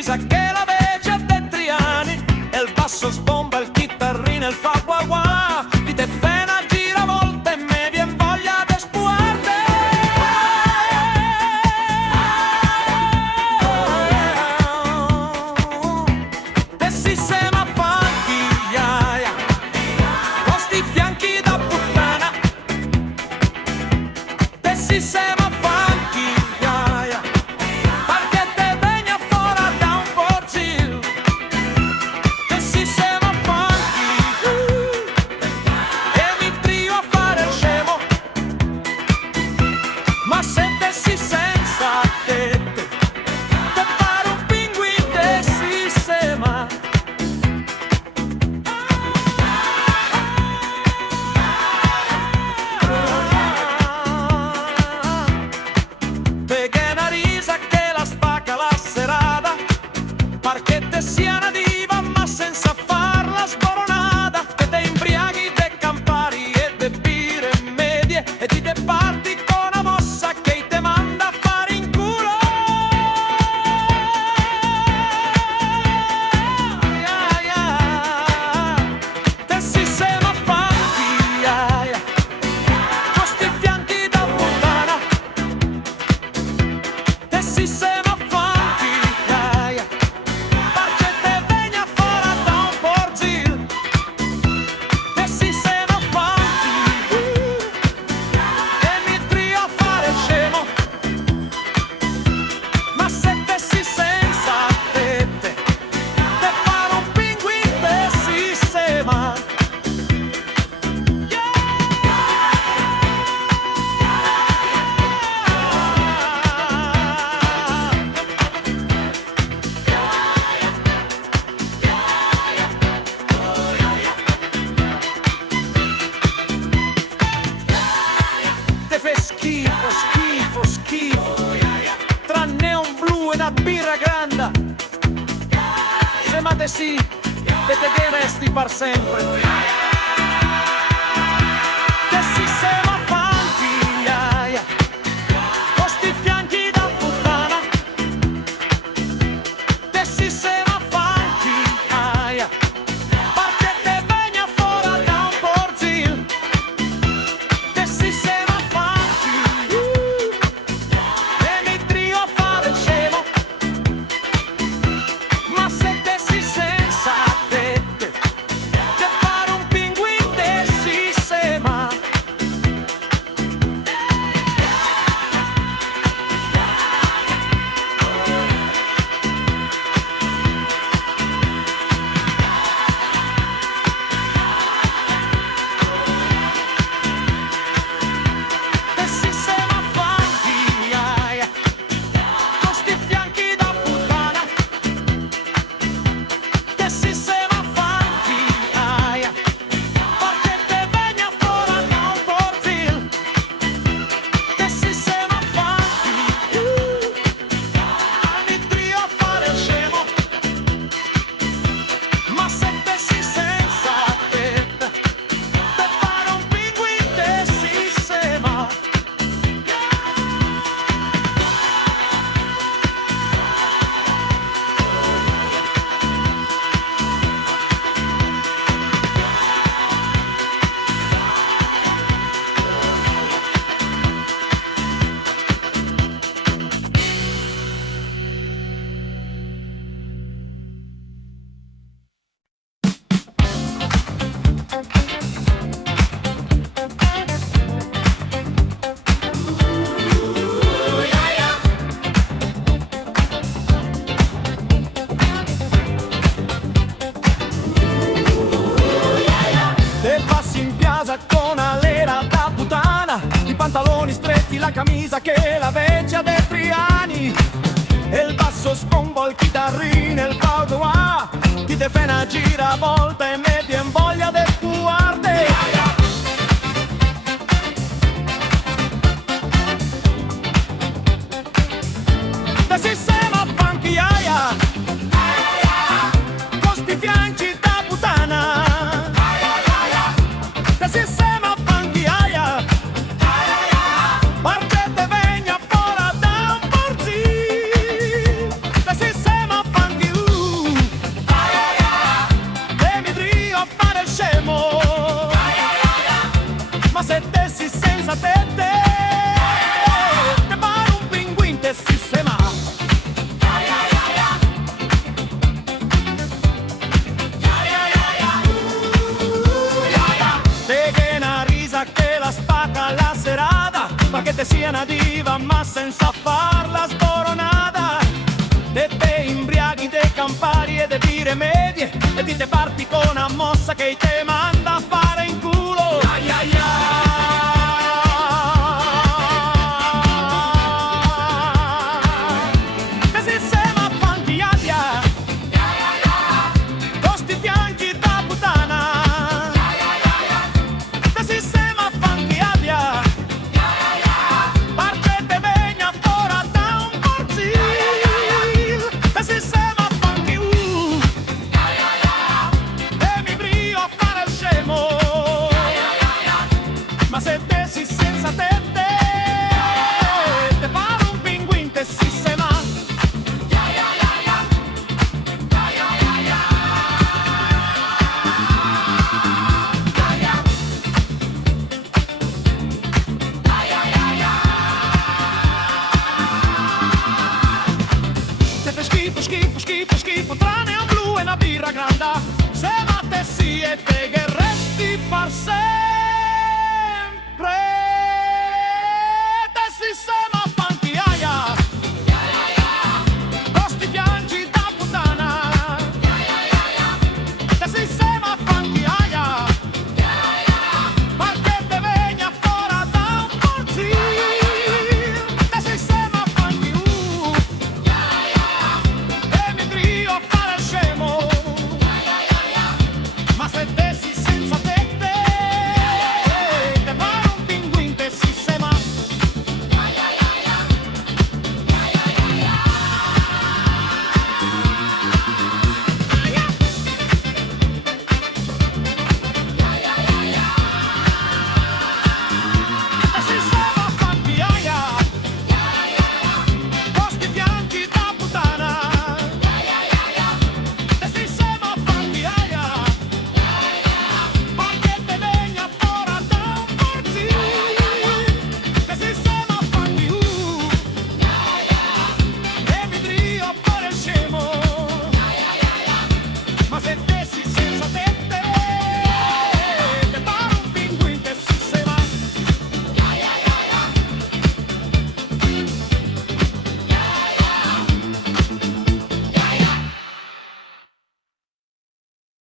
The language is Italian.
risa che la vece a De Triani, e il basso sbomba, il chitarrino, il fa guà guà, di te fai una giravolta e me vien voglia di spuarte. Te sistema funky, yeah, yeah, con sti fianchi da puttana. Te sistema funky, yeah, yeah, perché te vegna fuori da un porzil. Te sistema funky, e mi trio a fare il scemo. Ma se te si senza te pare un pinguino te sistema. Te che una risa che la spacca la serata, perché te sia una diva ma senza farla sboronata. Che te imbriaghi de campari e de birre medie, e ti te parti con una mossa che te manda a fare in culo. Yeah, yeah. Te sistema funky, yeah, yeah, con sti fianchi da puttana. Te sistema funky, yeah, yeah, perché te vegna fuori da un porzil. Te sistema funky, e mi trio a fare il scemo. Ma se te si senza te pare un pinguino te sistema. Te fai schifo, schifo, schifo, tra neon blu e una birra grande. Se ma te sì, te che resti per sempre. Te sistema funky, yeah, yeah, con sti fianchi da puttana. Te sistema funky, yeah, yeah, perché te vegna fuori da un porzil. Te sistema funky, e mi trio a fare il scemo. Ma se te si senza te pare un pinguino te sistema. Te sistema funky, yeah, yeah, con sti fianchi da puttana. Te sistema funky, yeah, yeah, perché te vegna fuori da un porzil. Te sistema funky, mi trio a fare il scemo. Ma se te si senza te pare un pinguino te sistema. Te passi in piazza con una lera da puttana, i pantaloni stretti, la camisa che la vecchia a De Triani, e il basso sbombo, il chitarrino, il boudoir, ti te fai una giravolta e me vien voglia di spuarte. Te sistema funky, yeah, yeah, con sti fianchi da puttana. Te sistema funky, yeah, yeah, perché te vegna fuori da un porzil. Te sistema funky. te sia una diva ma senza farla sboronata. Te imbriaghi dei campari e de dire medie e di te parti con una mossa che te